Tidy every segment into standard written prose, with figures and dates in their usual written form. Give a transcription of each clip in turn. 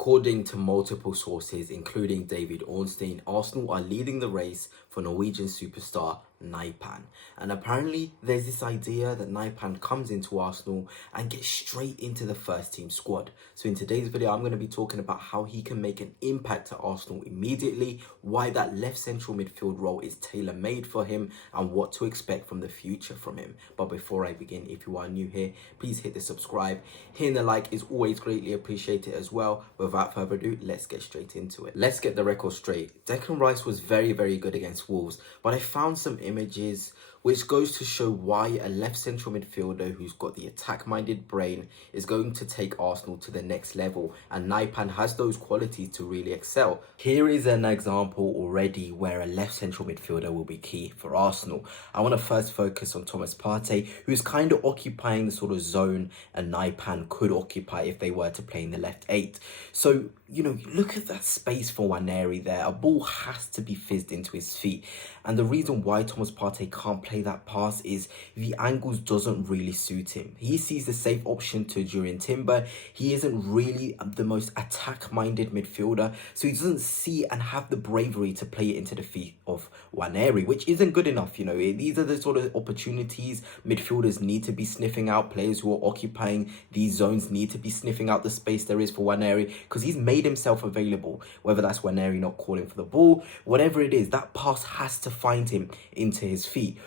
According to multiple sources, including David Ornstein, Arsenal are leading the race for Norwegian superstar Nypan. And apparently there's this idea that Nypan comes into Arsenal and gets straight into the first team squad. So in today's video, I'm going to be talking about how he can make an impact at Arsenal immediately, why that left central midfield role is tailor-made for him, and what to expect from the future from him. But before I begin, if you are new here, please hit the subscribe. Hitting the like is always greatly appreciated as well. Without further ado, let's get straight into it. Let's get the record straight. Declan Rice was very, very good against Wolves, but I found some images which goes to show why a left central midfielder who's got the attack-minded brain is going to take Arsenal to the next level, and Nypan has those qualities to really excel. Here is an example already where a left central midfielder will be key for Arsenal. I want to first focus on Thomas Partey, who's kind of occupying the sort of zone and Nypan could occupy if they were to play in the left 8. So, you know, look at that space for Nwaneri there. A ball has to be fizzed into his feet. And the reason why Thomas Partey can't play that pass is the angles doesn't really suit him. He sees the safe option to Jurriën Timber. He isn't really the most attack-minded midfielder, so he doesn't see and have the bravery to play it into the feet of Nwaneri, which isn't good enough. You know, these are the sort of opportunities midfielders need to be sniffing out. Players who are occupying these zones need to be sniffing out the space there is for Nwaneri, because he's made himself available. Whether that's Nwaneri not calling for the ball, whatever it is, that pass has to find him into his feet.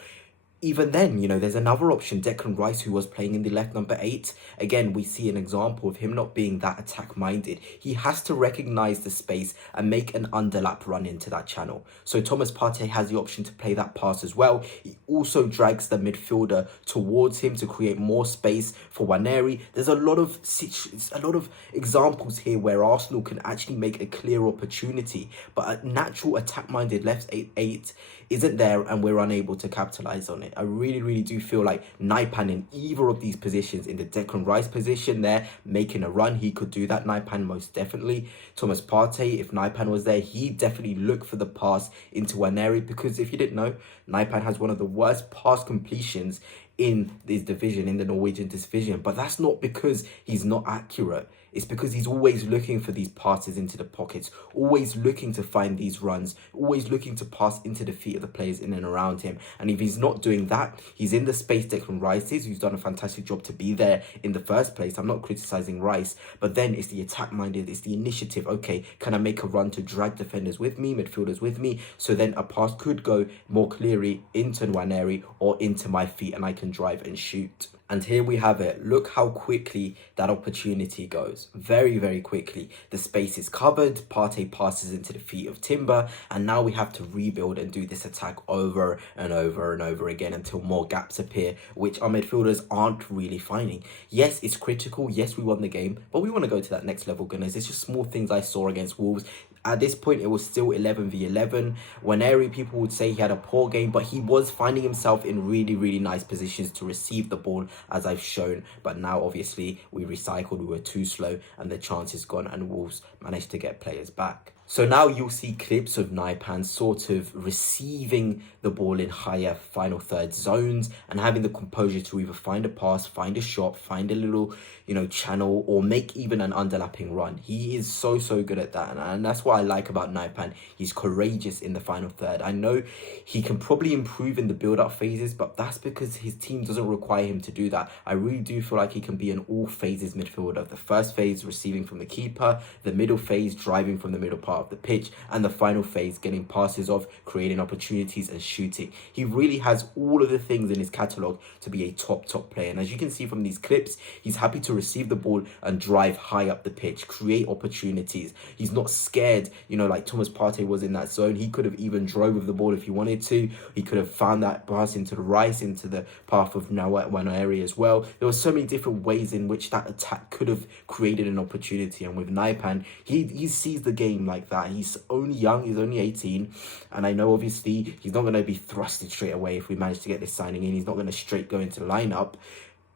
Even then, you know, there's another option, Declan Rice, who was playing in the left number 8. Again, we see an example of him not being that attack-minded. He has to recognise the space and make an underlap run into that channel. So Thomas Partey has the option to play that pass as well. He also drags the midfielder towards him to create more space for Nwaneri. There's a lot of examples here where Arsenal can actually make a clear opportunity, but a natural attack-minded left 8 isn't there, and we're unable to capitalise on it. I really do feel like Nypan in either of these positions, in the Declan Rice position there, making a run, he could do that. Nypan most definitely. Thomas Partey, if Nypan was there, he'd definitely look for the pass into Nwaneri, because if you didn't know, Nypan has one of the worst pass completions in this division, in the Norwegian division. But that's not because he's not accurate. It's because he's always looking for these passes into the pockets, always looking to find these runs, always looking to pass into the feet of the players in and around him. And if he's not doing that, he's in the space Declan Rice is, who's done a fantastic job to be there in the first place. I'm not criticising Rice, but then it's the attack-minded, it's the initiative. Okay, can I make a run to drag defenders with me, midfielders with me? So then a pass could go more clearly into Nwaneri or into my feet, and I can drive and shoot. And here we have it. Look how quickly that opportunity goes. Very quickly. The space is covered. Partey passes into the feet of Timber. And now we have to rebuild and do this attack over and over again until more gaps appear, which our midfielders aren't really finding. Yes, it's critical. Yes, we won the game. But we want to go to that next level, Gunners. It's just small things I saw against Wolves. At this point, it was still 11v11. Nwaneri, people would say he had a poor game, but he was finding himself in really nice positions to receive the ball, as I've shown. But now, obviously, we recycled, we were too slow, and the chance is gone, and Wolves managed to get players back. So now you'll see clips of Nypan sort of receiving the ball in higher final third zones and having the composure to either find a pass, find a shot, find a little, you know, channel, or make even an underlapping run. He is so good at that, and that's what I like about Nypan. He's courageous in the final third. I know he can probably improve in the build-up phases, but that's because his team doesn't require him to do that. I really do feel like he can be in all phases midfielder. The first phase, receiving from the keeper; the middle phase, driving from the middle part of the pitch; and the final phase, getting passes off, creating opportunities and shooting. He really has all of the things in his catalogue to be a top player. And as you can see from these clips, he's happy to receive the ball and drive high up the pitch, create opportunities. He's not scared, you know, like Thomas Partey was in that zone. He could have even drove with the ball if he wanted to. He could have found that pass into the Rice, into the path of Nwaneri as well. There were so many different ways in which that attack could have created an opportunity. And with Nypan, he sees the game like that. He's only young, he's only 18, and I know obviously he's not going to be thrusted straight away if we manage to get this signing in. He's not going to straight go into the lineup,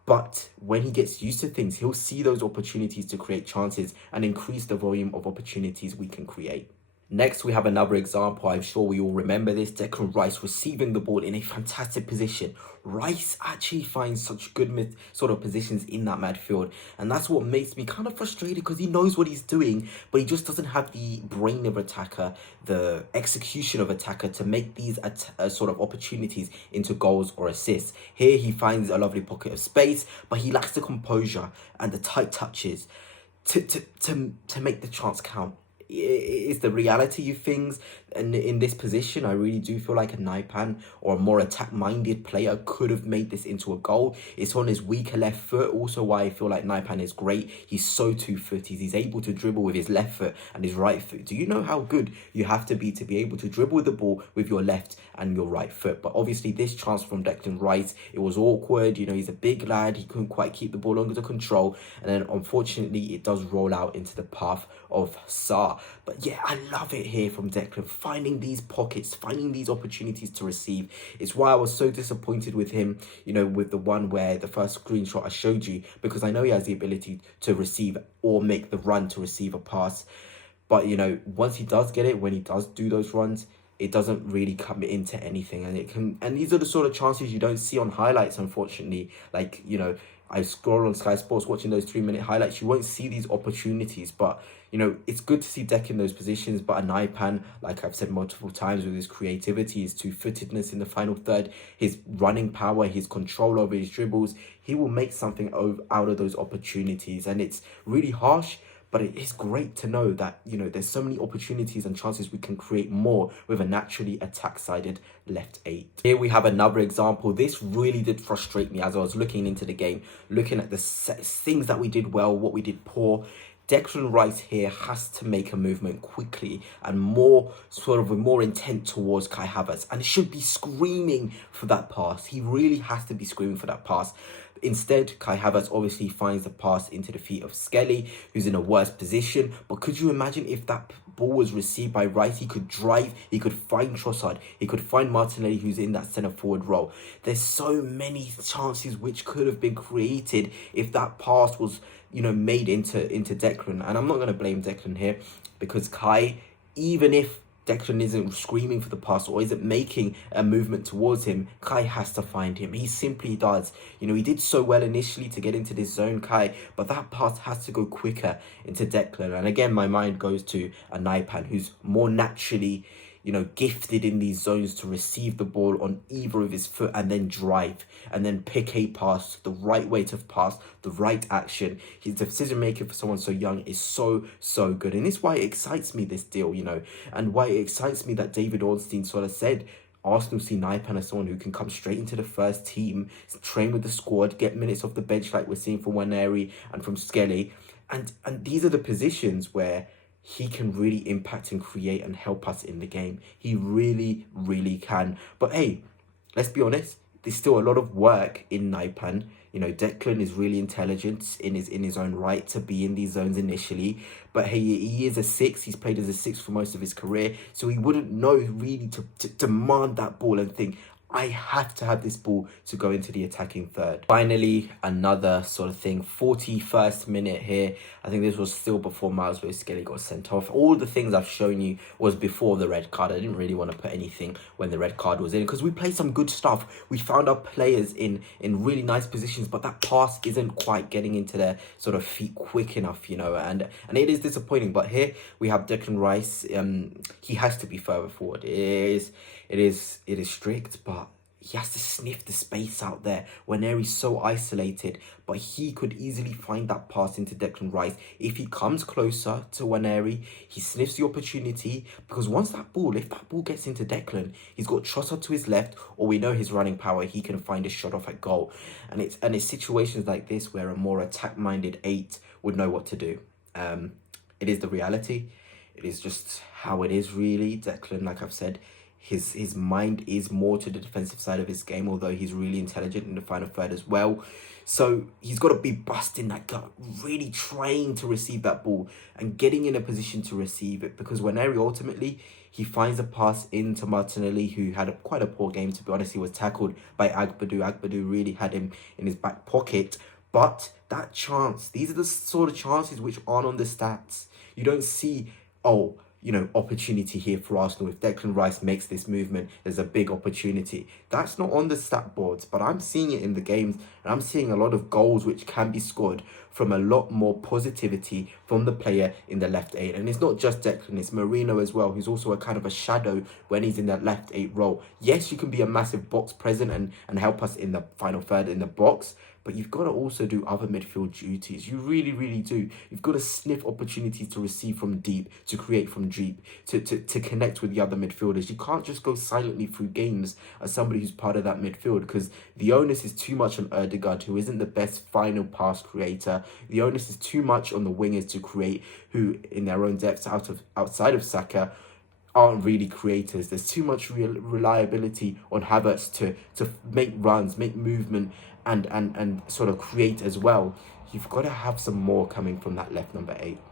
but when he gets used to things, he'll see those opportunities to create chances and increase the volume of opportunities we can create. Next, we have another example. I'm sure we all remember this. Declan Rice receiving the ball in a fantastic position. Rice actually finds such good sort of positions in that midfield. And that's what makes me kind of frustrated, because he knows what he's doing, but he just doesn't have the brain of attacker, the execution of attacker to make these sort of opportunities into goals or assists. Here, he finds a lovely pocket of space, but he lacks the composure and the tight touches to make the chance count. Is the reality of things, and in this position I really do feel like a Nypan or a more attack-minded player could have made this into a goal. It's on his weaker left foot, also why I feel like Nypan is great. He's so two-footed. He's able to dribble with his left foot and his right foot. Do you know how good you have to be able to dribble the ball with your left and your right foot? But obviously this chance from Declan Rice, it was awkward. You know, he's a big lad, he couldn't quite keep the ball under control, and then unfortunately it does roll out into the path of Sarr. But yeah, I love it here from Declan, finding these pockets, finding these opportunities to receive. It's why I was so disappointed with him, you know, with the one where the first screenshot I showed you, because I know he has the ability to receive or make the run to receive a pass. But, you know, once he does get it, when he does do those runs, it doesn't really come into anything. And these are the sort of chances you don't see on highlights, unfortunately. Like, you know, I scroll on Sky Sports watching those 3-minute highlights, you won't see these opportunities. But, you know, it's good to see Deck in those positions. But a Nypan, like I've said multiple times, with his creativity, his two-footedness in the final third, his running power, his control over his dribbles, he will make something out of those opportunities. And it's really harsh, but it is great to know that, you know, there's so many opportunities and chances we can create more with a naturally attack-sided left 8. Here we have another example. This really did frustrate me as I was looking into the game, looking at the things that we did well, what we did poor. Declan Rice here has to make a movement quickly and more intent towards Kai Havertz, and should be screaming for that pass. He really has to be screaming for that pass. Instead, Kai Havertz obviously finds the pass into the feet of Skelly, who's in a worse position. But could you imagine if that ball was received by Rice? He could drive, he could find Trossard, he could find Martinelli, who's in that centre forward role. There's so many chances which could have been created if that pass was, you know, made into Declan. And I'm not going to blame Declan here, because Kai, even if Declan isn't screaming for the pass or isn't making a movement towards him, Kai has to find him. He simply does. You know, he did so well initially to get into this zone, Kai, but that pass has to go quicker into Declan. And again, my mind goes to a Nypan, who's more naturally, you know, gifted in these zones to receive the ball on either of his foot and then drive and then pick a pass, the right way to pass, the right action. His decision making for someone so young is so good. And it's why it excites me, this deal, you know, and why it excites me that David Ornstein sort of said Arsenal see Nypan as someone who can come straight into the first team, train with the squad, get minutes off the bench like we're seeing from Waneri and from Skelly. And these are the positions where he can really impact and create and help us in the game. He really can. But hey, let's be honest, there's still a lot of work in Nypan. You know, Declan is really intelligent in his own right to be in these zones initially. But hey, he is a 6. He's played as a 6 for most of his career. So he wouldn't know really to demand that ball and think, I have to have this ball to go into the attacking third. Finally, another sort of thing, 41st minute here. I think this was still before Miles Skelly got sent off. All the things I've shown you was before the red card. I didn't really want to put anything when the red card was in, because we played some good stuff. We found our players in really nice positions, but that pass isn't quite getting into their sort of feet quick enough, you know, and it is disappointing. But here we have Declan Rice. He has to be further forward. It is strict, but he has to sniff the space out there. Waneri's so isolated, but he could easily find that pass into Declan Rice. If he comes closer to Waneri, he sniffs the opportunity, because if that ball gets into Declan, he's got Trossard to his left, or we know his running power, he can find a shot off at goal. And it's situations like this where a more attack-minded 8 would know what to do. It is the reality. It is just how it is, really. Declan, like I've said, his mind is more to the defensive side of his game, although he's really intelligent in the final third as well. So he's got to be busting that gut, really trying to receive that ball and getting in a position to receive it, because Waneri ultimately, he finds a pass into Martinelli, who had quite a poor game, to be honest. He was tackled by Agbadu. Agbadu really had him in his back pocket. But that chance, these are the sort of chances which aren't on the stats. You don't see, oh, opportunity here for Arsenal. If Declan Rice makes this movement, there's a big opportunity. That's not on the stat boards, but I'm seeing it in the games, and I'm seeing a lot of goals which can be scored from a lot more positivity from the player in the left eight. And it's not just Declan, it's Marino as well, who's also a kind of a shadow when he's in that left eight role. Yes, you can be a massive box present and help us in the final third in the box, but you've got to also do other midfield duties. You really, really do. You've got to sniff opportunities to receive from deep, to create from deep, to connect with the other midfielders. You can't just go silently through games as somebody who's part of that midfield, because the onus is too much on Ødegaard, who isn't the best final pass creator. The onus is too much on the wingers to create, who in their own depths outside of Saka aren't really creators. There's too much reliability on Havertz to make runs, make movement, and sort of create as well. You've got to have some more coming from that left number 8.